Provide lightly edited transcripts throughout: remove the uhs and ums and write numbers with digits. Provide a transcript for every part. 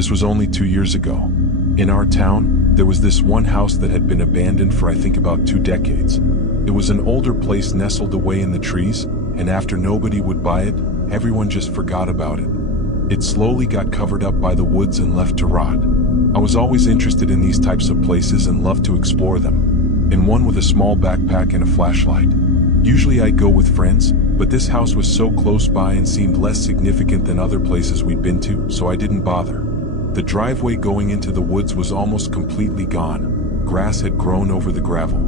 This was only 2 years ago. In our town, there was this one house that had been abandoned for I think about 2 decades. It was an older place nestled away in the trees, and after nobody would buy it, everyone just forgot about it. It slowly got covered up by the woods and left to rot. I was always interested in these types of places and loved to explore them. In one with a small backpack and a flashlight. Usually I'd go with friends, but this house was so close by and seemed less significant than other places we'd been to, so I didn't bother. The driveway going into the woods was almost completely gone. Grass had grown over the gravel.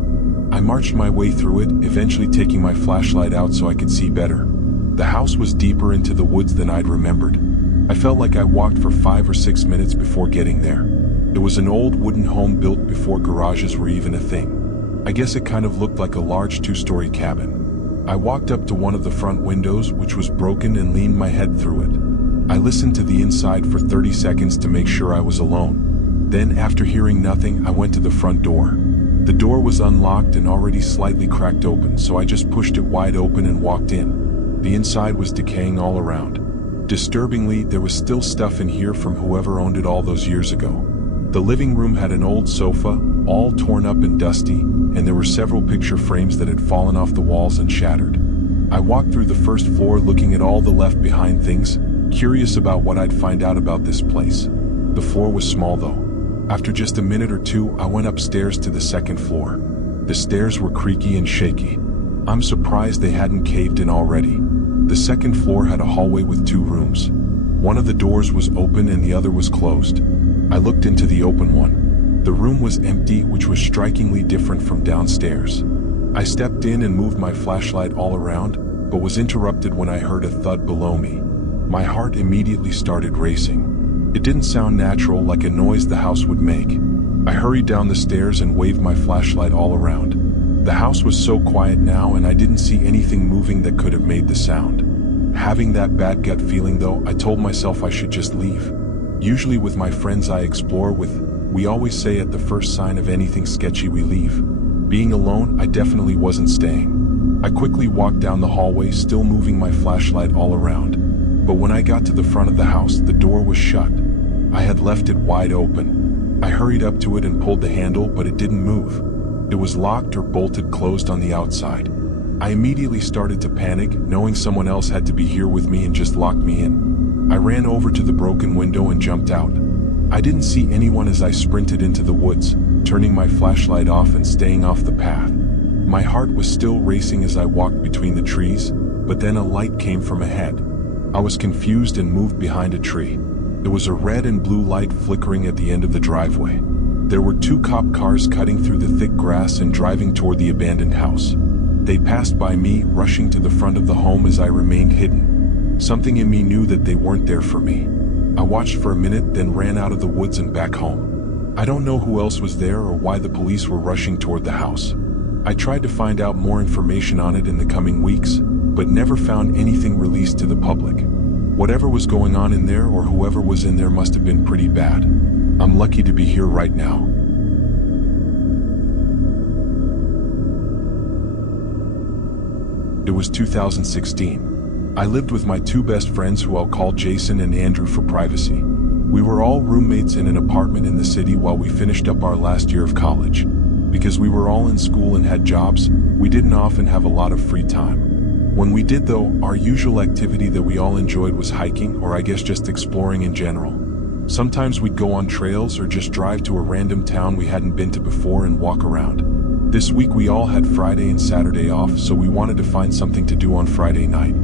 I marched my way through it, eventually taking my flashlight out so I could see better. The house was deeper into the woods than I'd remembered. I felt like I walked for 5 or 6 minutes before getting there. It was an old wooden home built before garages were even a thing. I guess it kind of looked like a large 2-story cabin. I walked up to one of the front windows, which was broken, and leaned my head through it. I listened to the inside for 30 seconds to make sure I was alone. Then, after hearing nothing, I went to the front door. The door was unlocked and already slightly cracked open, so I just pushed it wide open and walked in. The inside was decaying all around. Disturbingly, there was still stuff in here from whoever owned it all those years ago. The living room had an old sofa, all torn up and dusty, and there were several picture frames that had fallen off the walls and shattered. I walked through the first floor looking at all the left behind things, curious about what I'd find out about this place. The floor was small though. After just a minute or two, I went upstairs to the second floor. The stairs were creaky and shaky. I'm surprised they hadn't caved in already. The second floor had a hallway with 2 rooms. One of the doors was open and the other was closed. I looked into the open one. The room was empty, which was strikingly different from downstairs. I stepped in and moved my flashlight all around, but was interrupted when I heard a thud below me. My heart immediately started racing. It didn't sound natural, like a noise the house would make. I hurried down the stairs and waved my flashlight all around. The house was so quiet now, and I didn't see anything moving that could have made the sound. Having that bad gut feeling though, I told myself I should just leave. Usually with my friends I explore with, we always say at the first sign of anything sketchy we leave. Being alone, I definitely wasn't staying. I quickly walked down the hallway, still moving my flashlight all around. But when I got to the front of the house, the door was shut. I had left it wide open. I hurried up to it and pulled the handle, but it didn't move. It was locked or bolted closed on the outside. I immediately started to panic, knowing someone else had to be here with me and just locked me in. I ran over to the broken window and jumped out. I didn't see anyone as I sprinted into the woods, turning my flashlight off and staying off the path. My heart was still racing as I walked between the trees, but then a light came from ahead. I was confused and moved behind a tree. There was a red and blue light flickering at the end of the driveway. There were 2 cop cars cutting through the thick grass and driving toward the abandoned house. They passed by me, rushing to the front of the home as I remained hidden. Something in me knew that they weren't there for me. I watched for a minute, then ran out of the woods and back home. I don't know who else was there or why the police were rushing toward the house. I tried to find out more information on it in the coming weeks, but never found anything released to the public. Whatever was going on in there, or whoever was in there, must have been pretty bad. I'm lucky to be here right now. It was 2016. I lived with my 2 best friends, who I'll call Jason and Andrew for privacy. We were all roommates in an apartment in the city while we finished up our last year of college. Because we were all in school and had jobs, we didn't often have a lot of free time. When we did though, our usual activity that we all enjoyed was hiking, or I guess just exploring in general. Sometimes we'd go on trails or just drive to a random town we hadn't been to before and walk around. This week we all had Friday and Saturday off, so we wanted to find something to do on Friday night.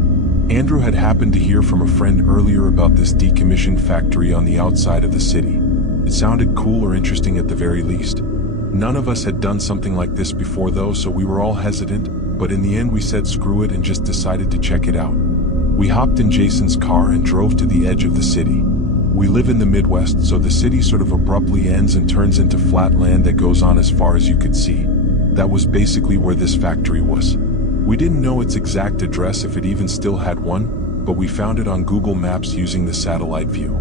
Andrew had happened to hear from a friend earlier about this decommissioned factory on the outside of the city. It sounded cool or interesting at the very least. None of us had done something like this before though, so we were all hesitant, but in the end we said screw it and just decided to check it out. We hopped in Jason's car and drove to the edge of the city. We live in the Midwest, so the city sort of abruptly ends and turns into flat land that goes on as far as you could see. That was basically where this factory was. We didn't know its exact address, if it even still had one, but we found it on Google Maps using the satellite view.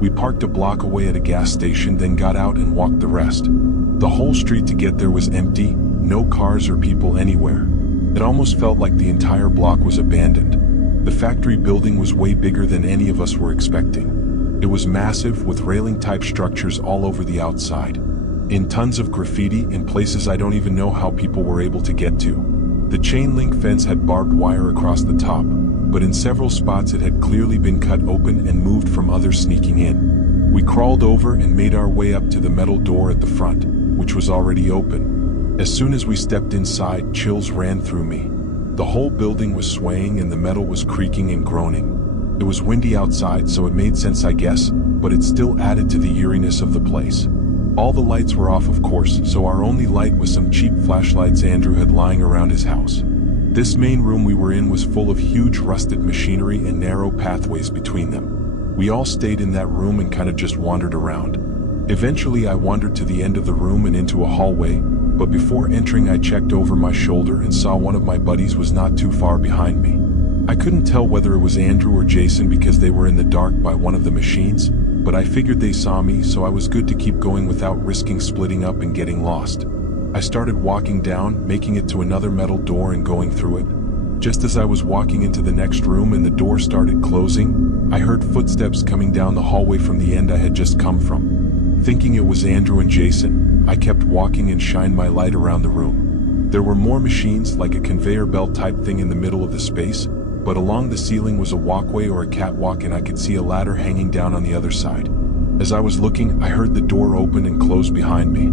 We parked a block away at a gas station, then got out and walked the rest. The whole street to get there was empty, no cars or people anywhere. It almost felt like the entire block was abandoned. The factory building was way bigger than any of us were expecting. It was massive, with railing-type structures all over the outside. In tons of graffiti in places I don't even know how people were able to get to. The chain-link fence had barbed wire across the top, but in several spots it had clearly been cut open and moved from others sneaking in. We crawled over and made our way up to the metal door at the front, which was already open. As soon as we stepped inside, chills ran through me. The whole building was swaying and the metal was creaking and groaning. It was windy outside, so it made sense, I guess, but it still added to the eeriness of the place. All the lights were off, of course, so our only light was some cheap flashlights Andrew had lying around his house. This main room we were in was full of huge rusted machinery and narrow pathways between them. We all stayed in that room and kind of just wandered around. Eventually I wandered to the end of the room and into a hallway, but before entering I checked over my shoulder and saw one of my buddies was not too far behind me. I couldn't tell whether it was Andrew or Jason because they were in the dark by one of the machines, but I figured they saw me, so I was good to keep going without risking splitting up and getting lost. I started walking down, making it to another metal door and going through it. Just as I was walking into the next room and the door started closing, I heard footsteps coming down the hallway from the end I had just come from. Thinking it was Andrew and Jason, I kept walking and shined my light around the room. There were more machines, like a conveyor belt type thing in the middle of the space, but along the ceiling was a walkway or a catwalk and I could see a ladder hanging down on the other side. As I was looking, I heard the door open and close behind me.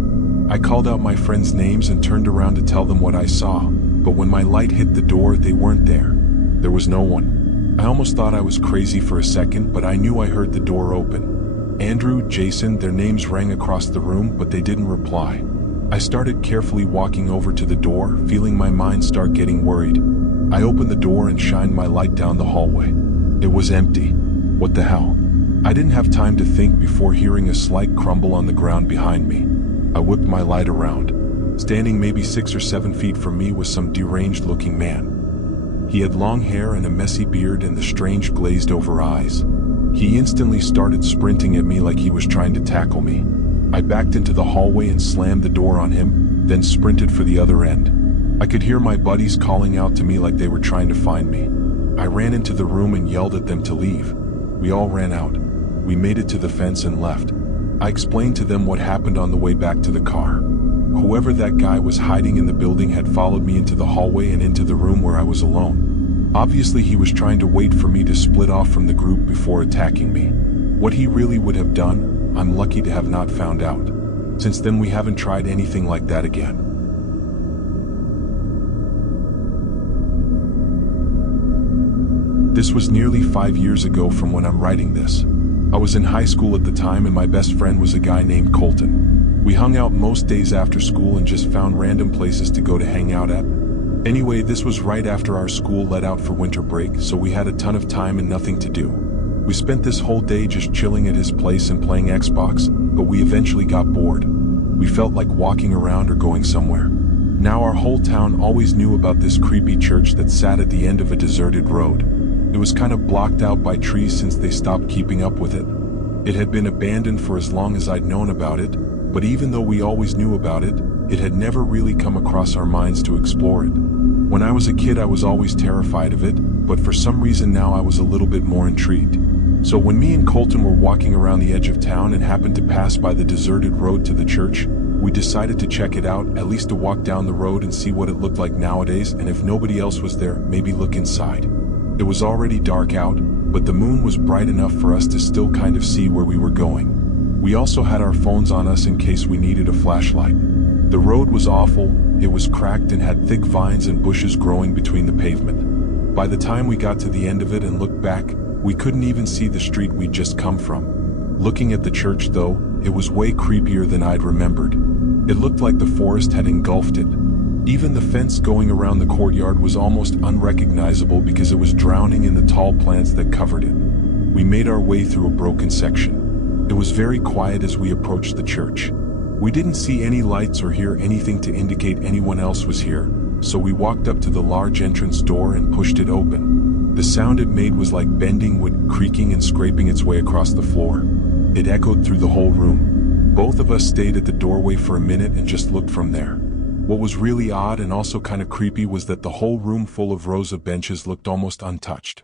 I called out my friends' names and turned around to tell them what I saw, but when my light hit the door, they weren't there. There was no one. I almost thought I was crazy for a second, but I knew I heard the door open. Andrew, Jason, their names rang across the room, but they didn't reply. I started carefully walking over to the door, feeling my mind start getting worried. I opened the door and shined my light down the hallway. It was empty. What the hell? I didn't have time to think before hearing a slight crumble on the ground behind me. I whipped my light around. Standing maybe 6 or 7 feet from me was some deranged-looking man. He had long hair and a messy beard and the strange glazed-over eyes. He instantly started sprinting at me like he was trying to tackle me. I backed into the hallway and slammed the door on him, then sprinted for the other end. I could hear my buddies calling out to me like they were trying to find me. I ran into the room and yelled at them to leave. We all ran out. We made it to the fence and left. I explained to them what happened on the way back to the car. Whoever that guy was hiding in the building had followed me into the hallway and into the room where I was alone. Obviously he was trying to wait for me to split off from the group before attacking me. What he really would have done, I'm lucky to have not found out. Since then we haven't tried anything like that again. This was nearly 5 years ago from when I'm writing this. I was in high school at the time and my best friend was a guy named Colton. We hung out most days after school and just found random places to go to hang out at. Anyway, this was right after our school let out for winter break, so we had a ton of time and nothing to do. We spent this whole day just chilling at his place and playing Xbox, but we eventually got bored. We felt like walking around or going somewhere. Now our whole town always knew about this creepy church that sat at the end of a deserted road. It was kind of blocked out by trees since they stopped keeping up with it. It had been abandoned for as long as I'd known about it, but even though we always knew about it, it had never really come across our minds to explore it. When I was a kid I was always terrified of it, but for some reason now I was a little bit more intrigued. So when me and Colton were walking around the edge of town and happened to pass by the deserted road to the church, we decided to check it out, at least to walk down the road and see what it looked like nowadays, and if nobody else was there, maybe look inside. It was already dark out, but the moon was bright enough for us to still kind of see where we were going. We also had our phones on us in case we needed a flashlight. The road was awful, it was cracked and had thick vines and bushes growing between the pavement. By the time we got to the end of it and looked back, we couldn't even see the street we'd just come from. Looking at the church though, it was way creepier than I'd remembered. It looked like the forest had engulfed it. Even the fence going around the courtyard was almost unrecognizable because it was drowning in the tall plants that covered it. We made our way through a broken section. It was very quiet as we approached the church. We didn't see any lights or hear anything to indicate anyone else was here, so we walked up to the large entrance door and pushed it open. The sound it made was like bending wood creaking and scraping its way across the floor. It echoed through the whole room. Both of us stayed at the doorway for a minute and just looked from there. What was really odd and also kind of creepy was that the whole room full of rows of benches looked almost untouched.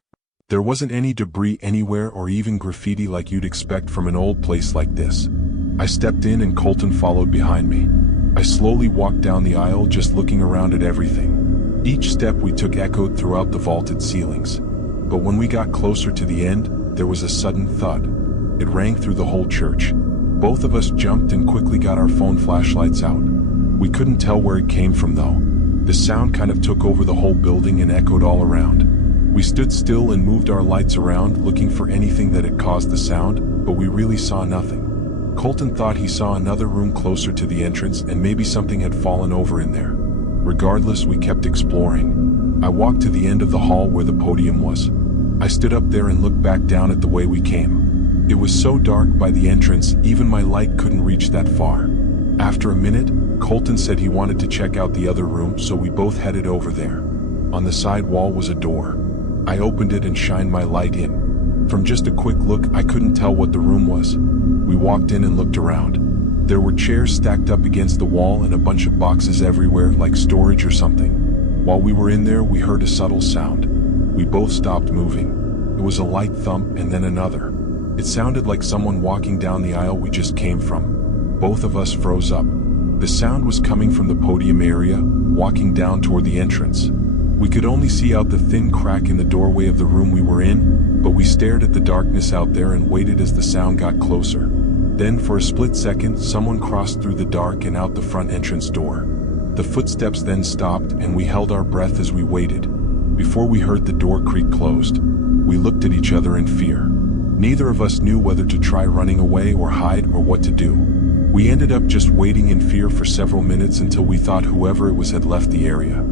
There wasn't any debris anywhere or even graffiti like you'd expect from an old place like this. I stepped in and Colton followed behind me. I slowly walked down the aisle, just looking around at everything. Each step we took echoed throughout the vaulted ceilings. But when we got closer to the end, there was a sudden thud. It rang through the whole church. Both of us jumped and quickly got our phone flashlights out. We couldn't tell where it came from though. The sound kind of took over the whole building and echoed all around. We stood still and moved our lights around, looking for anything that had caused the sound, but we really saw nothing. Colton thought he saw another room closer to the entrance and maybe something had fallen over in there. Regardless, we kept exploring. I walked to the end of the hall where the podium was. I stood up there and looked back down at the way we came. It was so dark by the entrance, even my light couldn't reach that far. After a minute, Colton said he wanted to check out the other room, so we both headed over there. On the side wall was a door. I opened it and shined my light in. From just a quick look, I couldn't tell what the room was. We walked in and looked around. There were chairs stacked up against the wall and a bunch of boxes everywhere, like storage or something. While we were in there, we heard a subtle sound. We both stopped moving. It was a light thump and then another. It sounded like someone walking down the aisle we just came from. Both of us froze up. The sound was coming from the podium area, walking down toward the entrance. We could only see out the thin crack in the doorway of the room we were in, but we stared at the darkness out there and waited as the sound got closer. Then for a split second, someone crossed through the dark and out the front entrance door. The footsteps then stopped and we held our breath as we waited. Before we heard the door creak closed, we looked at each other in fear. Neither of us knew whether to try running away or hide or what to do. We ended up just waiting in fear for several minutes until we thought whoever it was had left the area.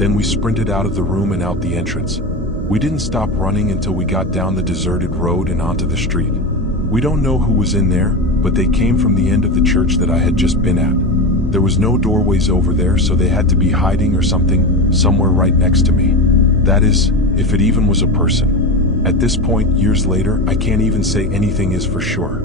Then we sprinted out of the room and out the entrance. We didn't stop running until we got down the deserted road and onto the street. We don't know who was in there, but they came from the end of the church that I had just been at. There was no doorways over there, so they had to be hiding or something, somewhere right next to me. That is, if it even was a person. At this point, years later, I can't even say anything is for sure.